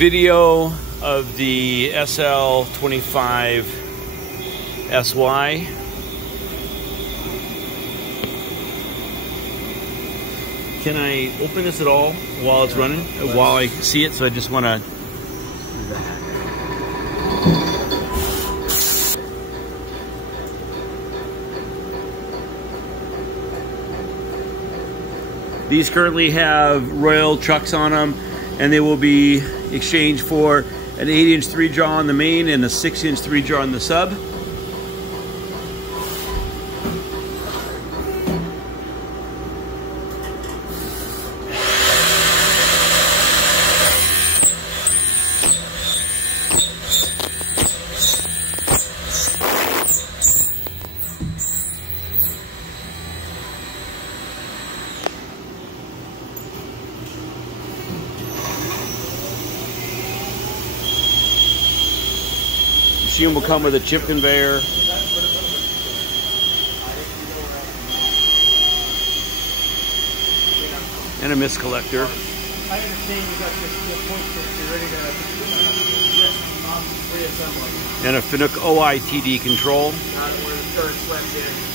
video of the SL-25ASY. Can I open this at all while it's running? While I see it, so I just want to. These currently have Royal trucks on them, and they will be exchanged for an 8-inch 3-jaw on the main and a 6-inch 3-jaw on the sub. The machine will come with a chip conveyor, and a mist collector. I understand you got this point that you're ready to reassemble. And a Fanuc OiTD control. Got it, where the third slept in.